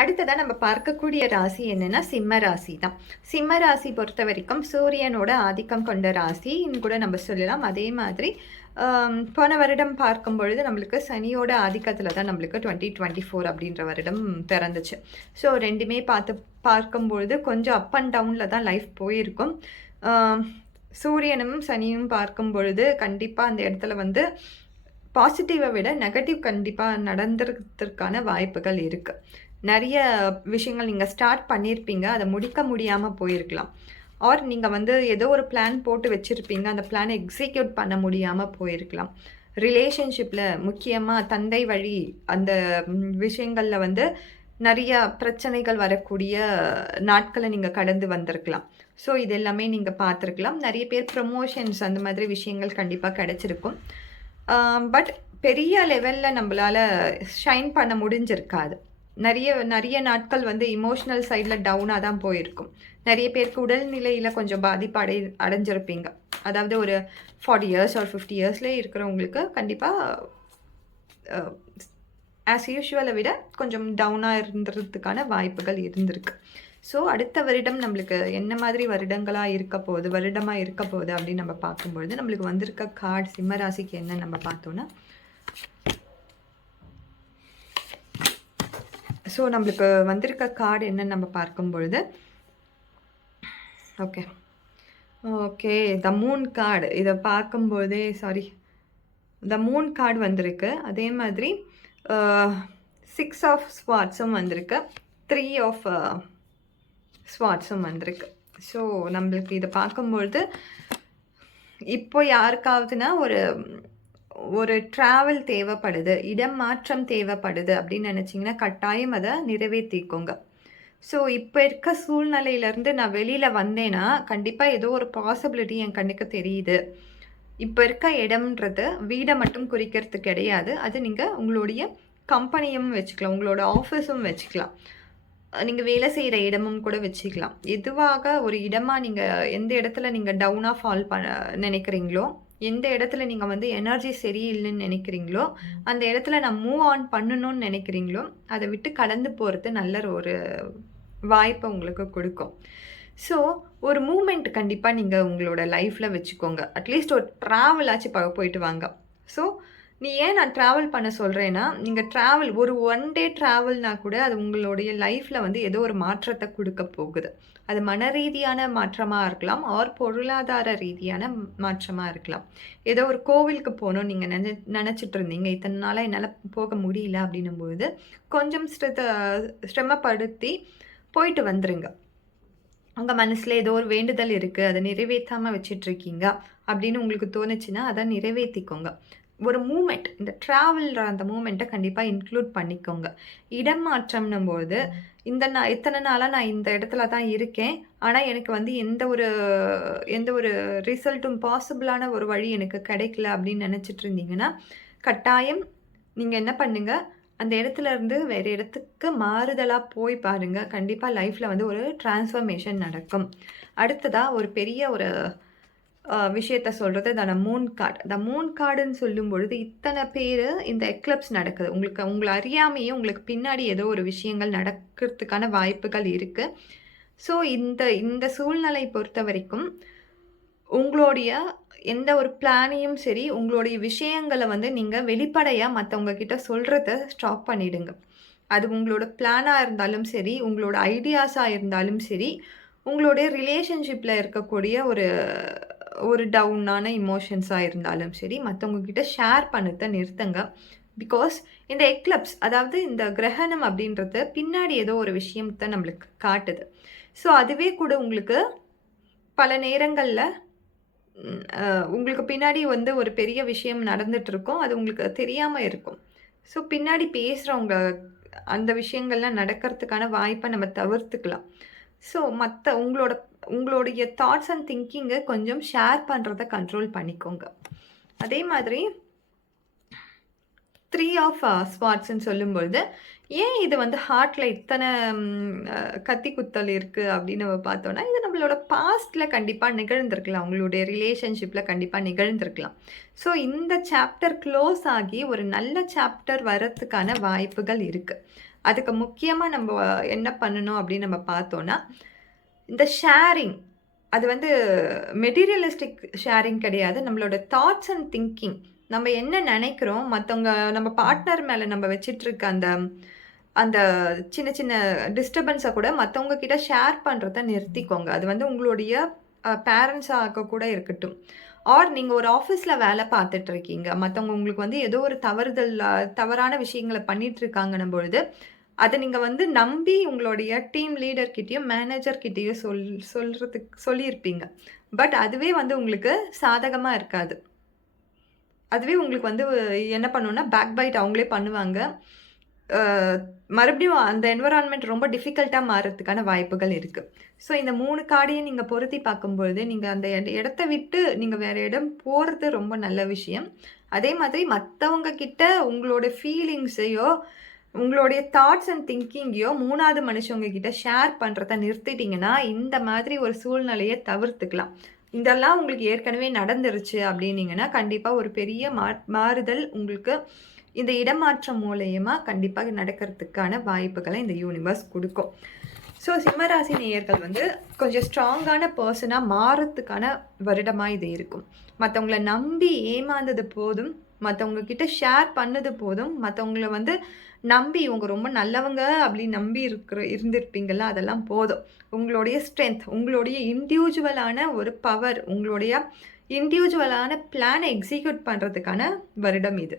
அடுத்ததாக நம்ம பார்க்கக்கூடிய ராசி என்னன்னா சிம்ம ராசி தான். சிம்ம ராசி பொறுத்த வரைக்கும் சூரியனோட ஆதிக்கம் கொண்ட ராசின்னு கூட நம்ம சொல்லலாம். அதே மாதிரி போன வருடம் பார்க்கும் பொழுது நம்மளுக்கு சனியோட ஆதிக்கத்தில் தான் நம்மளுக்கு 2024 அப்படின்ற வருடம் பிறந்துச்சு. ஸோ ரெண்டுமே பார்க்கும்பொழுது கொஞ்சம் அப் அண்ட் டவுனில் தான் லைஃப் போயிருக்கும். சூரியனும் சனியும் பார்க்கும் பொழுது கண்டிப்பாக அந்த இடத்துல வந்து பாசிட்டிவை விட நெகட்டிவ் கண்டிப்பாக நடந்துறதுக்கான வாய்ப்புகள் இருக்குது. நிறைய விஷயங்கள் நீங்கள் ஸ்டார்ட் பண்ணியிருப்பீங்க, அதை முடிக்க முடியாமல் போயிருக்கலாம். ஆர் நீங்கள் வந்து ஏதோ ஒரு பிளான் போட்டு வச்சுருப்பீங்க, அந்த பிளானை எக்ஸிக்யூட் பண்ண முடியாமல் போயிருக்கலாம். ரிலேஷன்ஷிப்பில் முக்கியமாக தந்தை வழி அந்த விஷயங்களில் வந்து நிறைய பிரச்சனைகள் வரக்கூடிய நாட்களை நீங்கள் கடந்து வந்திருக்கலாம். ஸோ இது எல்லாமே நீங்கள் பார்த்துருக்கலாம். நிறைய பேர் ப்ரமோஷன்ஸ் அந்த மாதிரி விஷயங்கள் கண்டிப்பாக கிடச்சிருக்கும். பட் பெரிய லெவலில் நம்மளால் ஷைன் பண்ண முடிஞ்சிருக்காது. நிறைய நாட்கள் வந்து இமோஷ்னல் சைடில் டவுனாக தான் போயிருக்கும். நிறைய பேருக்கு உடல்நிலையில் கொஞ்சம் பாதிப்பு அடைஞ்சிருப்பீங்க. அதாவது ஒரு 40 இயர்ஸ் ஒரு 50 இயர்ஸ்லேயே இருக்கிறவங்களுக்கு கண்டிப்பாக ஆஸ் யூஷுவலை விட கொஞ்சம் டவுனாக இருந்துறதுக்கான வாய்ப்புகள் இருந்திருக்கு. ஸோ அடுத்த வருடம் நம்மளுக்கு என்ன மாதிரி வருடமாக இருக்க போகுது அப்படின்னு நம்ம பார்க்கும்பொழுது நம்மளுக்கு வந்திருக்க கார்டு சிம்ம ராசிக்கு என்ன நம்ம பார்த்தோன்னா, ஸோ நம்மளுக்கு வந்திருக்க கார்டு என்னன்னு நம்ம பார்க்கும் பொழுது ஓகே த மூன் கார்டு. இதை பார்க்கும்போதே த மூன் கார்டு வந்திருக்கு. அதே மாதிரி 6 ஆஃப் ஸ்வாட்ஸும் வந்திருக்கு, 3 ஆஃப் ஸ்வாட்ஸும் வந்திருக்கு. ஸோ நம்மளுக்கு இதை பார்க்கும்பொழுது இப்போ யாருக்காவதுன்னா ஒரு ட்ராவல் தேவைப்படுது, இடம் மாற்றம் தேவைப்படுது அப்படின்னு நினச்சிங்கன்னா கட்டாயம் அதை நிறைவேற்றிக்கோங்க. ஸோ இப்போ இருக்க சூழ்நிலையிலேருந்து நான் வெளியில் வந்தேன்னா கண்டிப்பாக ஏதோ ஒரு பாசிபிலிட்டி என் கண்ணுக்கு தெரியுது. இப்போ இருக்க இடம்ன்றது வீடை மட்டும் குறிக்கிறது கிடையாது. அது நீங்கள் உங்களுடைய கம்பெனியும் வச்சுக்கலாம், உங்களோட ஆஃபீஸும் வச்சுக்கலாம், நீங்கள் வேலை செய்கிற இடமும் கூட வச்சுக்கலாம். எதுவாக ஒரு இடமாக நீங்கள் எந்த இடத்துல நீங்கள் டவுனாக ஃபால் நினைக்கிறீங்களோ, எந்த இடத்துல நீங்கள் வந்து எனர்ஜி சரியில்லைன்னு நினைக்கிறீங்களோ, அந்த இடத்துல நான் மூவ் ஆன் பண்ணணும்னு நினைக்கிறீங்களோ, அதை விட்டு கடந்து போகிறது நல்ல ஒரு வாய்ப்பை உங்களுக்கு கொடுக்கும். ஸோ ஒரு மூமெண்ட் கண்டிப்பாக நீங்கள் உங்களோட லைஃப்பில் வச்சுக்கோங்க. அட்லீஸ்ட் ஒரு ட்ராவலாச்சும் போயிட்டு வாங்க. ஸோ நான் ட்ராவல் பண்ண சொல்கிறேன்னா, நீங்கள் ஒரு 1 டே ட்ராவல்னால் கூட அது உங்களுடைய லைஃப்பில் வந்து ஏதோ ஒரு மாற்றத்தை கொடுக்க போகுது. அது மன ரீதியான மாற்றமாக இருக்கலாம், ஆர் பொருளாதார ரீதியான மாற்றமாக இருக்கலாம். ஏதோ ஒரு கோவிலுக்கு போகணும் நீங்கள் நினச்சிட்டு இருந்தீங்க, இத்தனை நாளாக என்னால் போக முடியல அப்படின்னும்போது கொஞ்சம் சிரமப்படுத்தி போயிட்டு வந்துடுங்க. உங்கள் மனசில் ஏதோ ஒரு வேண்டுதல் இருக்குது, அதை நிறைவேற்றாமல் வச்சிட்ருக்கீங்க அப்படின்னு உங்களுக்கு தோணுச்சுன்னா அதை நிறைவேற்றிக்கோங்க. ஒரு மூமெண்ட், இந்த ட்ராவல்ன்ற அந்த மூமெண்ட்டை கண்டிப்பாக இன்க்ளூட் பண்ணிக்கோங்க. இடம் மாற்றம்னும் போது இத்தனை நாளாக நான் இந்த இடத்துல தான் இருக்கேன், ஆனால் எனக்கு வந்து எந்த ஒரு ரிசல்ட்டும் பாசிபிளான ஒரு வழி எனக்கு கிடைக்கல அப்படின்னு நினச்சிட்டு இருந்தீங்கன்னா கட்டாயம் நீங்கள் என்ன பண்ணுங்கள், அந்த இடத்துல இருந்து வேறு இடத்துக்கு மாறுதலாக போய் பாருங்கள். கண்டிப்பாக லைஃப்பில் வந்து ஒரு டிரான்ஸ்ஃபர்மேஷன் நடக்கும். அடுத்ததாக ஒரு பெரிய ஒரு விஷயத்த சொல்கிறது the moon card. The moon கார்டுன்னு சொல்லும் பொழுது இத்தனை பேர் இந்த எக்லிப்ஸ் நடக்குது, உங்களை அறியாமையே உங்களுக்கு பின்னாடி ஏதோ ஒரு விஷயங்கள் நடக்கிறதுக்கான வாய்ப்புகள் இருக்குது. ஸோ இந்த சூழ்நிலை பொறுத்த வரைக்கும் உங்களுடைய எந்த ஒரு பிளானையும் சரி, உங்களுடைய விஷயங்களை வந்து நீங்கள் வெளிப்படையாக மற்றவங்க கிட்ட சொல்கிறத ஸ்டாப் பண்ணிவிடுங்க. அது உங்களோட பிளானாக இருந்தாலும் சரி, உங்களோட ஐடியாஸாக இருந்தாலும் சரி, உங்களுடைய ரிலேஷன்ஷிப்பில் இருக்கக்கூடிய ஒரு டவுனான இமோஷன்ஸாக இருந்தாலும் சரி, மற்றவங்க கிட்ட ஷேர் பண்ணதை நிறுத்துங்க. பிகாஸ் இந்த எக்லிப்ஸ், அதாவது இந்த கிரகணம் அப்படின்றது பின்னாடி ஏதோ ஒரு விஷயத்தை நம்மளுக்கு காட்டுது. ஸோ அதுவே கூட உங்களுக்கு பல நேரங்களில் உங்களுக்கு பின்னாடி வந்து ஒரு பெரிய விஷயம் நடந்துகிட்ருக்கும், அது உங்களுக்கு தெரியாமல் இருக்கும். ஸோ பின்னாடி பேசுகிறவங்க அந்த விஷயங்கள்லாம் நடக்கிறதுக்கான வாய்ப்பை நம்ம தவிர்த்துக்கலாம். ஸோ உங்களுடைய தாட்ஸ் அண்ட் திங்கிங்கை கொஞ்சம் ஷேர் பண்ணுறதை கண்ட்ரோல் பண்ணிக்கோங்க. அதே மாதிரி 3 ஆஃப் ஸ்வாட்ஸ்ன்னு சொல்லும்பொழுது ஏன் இது வந்து ஹார்ட்டில் இத்தனை கத்தி குத்தல் இருக்குது அப்படின்னு நம்ம பார்த்தோன்னா, இது நம்மளோட பாஸ்ட்டில் கண்டிப்பாக நிகழ்ந்திருக்கலாம், உங்களுடைய ரிலேஷன்ஷிப்பில் கண்டிப்பாக நிகழ்ந்திருக்கலாம். ஸோ இந்த சாப்டர் க்ளோஸ் ஆகி ஒரு நல்ல சாப்டர் வரத்துக்கான வாய்ப்புகள் இருக்குது. அதுக்கு முக்கியமா நம்ப என்ன பண்ணணும் அப்படின்னு நம்ம பார்த்தோம்னா, இந்த ஷேரிங் அது வந்து மெட்டீரியலிஸ்டிக் ஷேரிங் கிடையாது. நம்மளோட தாட்ஸ் அண்ட் திங்கிங். நம்ம என்ன நெனைக்கிறோம், மத்தவங்க நம்ம பார்ட்னர் மேல நம்ம வச்சுட்டு இருக்க அந்த அந்த சின்ன சின்ன டிஸ்டர்பன்ஸ கூட மத்தவங்க கிட்ட ஷேர் பண்றத நிறுத்திக்கோங்க. அது வந்து உங்களுடைய பேரண்ட்ஸாக கூட இருக்கட்டும். ஆர் நீங்க ஒரு ஆஃபீஸ்ல வேல பார்த்துட்டு இருக்கீங்க. மத்தவங்க உங்களுக்கு வந்து ஏதோ ஒரு தவறான விஷயங்கள பண்ணிட்டு இருக்காங்கன்னும் பொழுது, அத நீங்க வந்து நம்பி உங்களுடைய டீம் லீடர் கிட்டயும், மேனேஜர் கிட்டயும் சொல்றதுக்கு சொல்லியிருப்பீங்க. பட் அதுவே வந்து உங்களுக்கு சாதகமா இருக்காது. அதுவே உங்களுக்கு வந்து என்ன பண்ணும்னா, பேக் பைட் அவங்களே பண்ணுவாங்க. அ மறுபடியும் அந்த என்வைரன்மென்ட் ரொம்ப டிஃபிகல்ட்டா மாறுறதுக்கான வாய்ப்புகள் இருக்கு. ஸோ இந்த 3 கார்டையும் நீங்க பொருத்தி பார்க்கும்பொழுது, நீங்க அந்த இடத்த விட்டு நீங்க வேற இடம் போறது ரொம்ப நல்ல விஷயம். அதே மாதிரி மத்தவங்க கிட்ட உங்களோட ஃபீலிங்ஸையோ, உங்களுடைய தாட்ஸ் அண்ட் திங்கிங்கையோ 3வது மனுஷவங்க கிட்ட ஷேர் பண்றத நிறுத்திட்டீங்கன்னா, இந்த மாதிரி ஒரு சூழ்நிலைய தவிர்த்துக்கலாம். இதெல்லாம் உங்களுக்கு ஏற்கனவே நடந்துருச்சு அப்டின்னீங்கன்னா, கண்டிப்பா ஒரு பெரிய மாறுதல் உங்களுக்கு இந்த இடமாற்றம் மூலியமா கண்டிப்பா நடக்கிறதுக்கான வாய்ப்புகள இந்த யூனிவர்ஸ் குடுக்கும். ஸோ சிம்மராசி நேயர்கள் வந்து கொஞ்சம் ஸ்ட்ராங்கான பெர்சனா மாறத்துக்கான வருடமா இது இருக்கும். மத்தவங்கள நம்பி ஏமாந்தது போதும். மத்தவங்க கிட்ட ஷேர் பண்ணது போதும். மத்தவங்கள வந்து நம்பி இவங்க ரொம்ப நல்லவங்க அப்படின்னு நம்பி இருந்திருப்பீங்கல்ல, அதெல்லாம் போதும். உங்களுடைய ஸ்ட்ரென்த், உங்களுடைய இண்டிவிஜுவலான ஒரு பவர், உங்களுடைய இண்டிவிஜுவலான பிளான எக்ஸிக்யூட் பண்றதுக்கான வருடம் இது.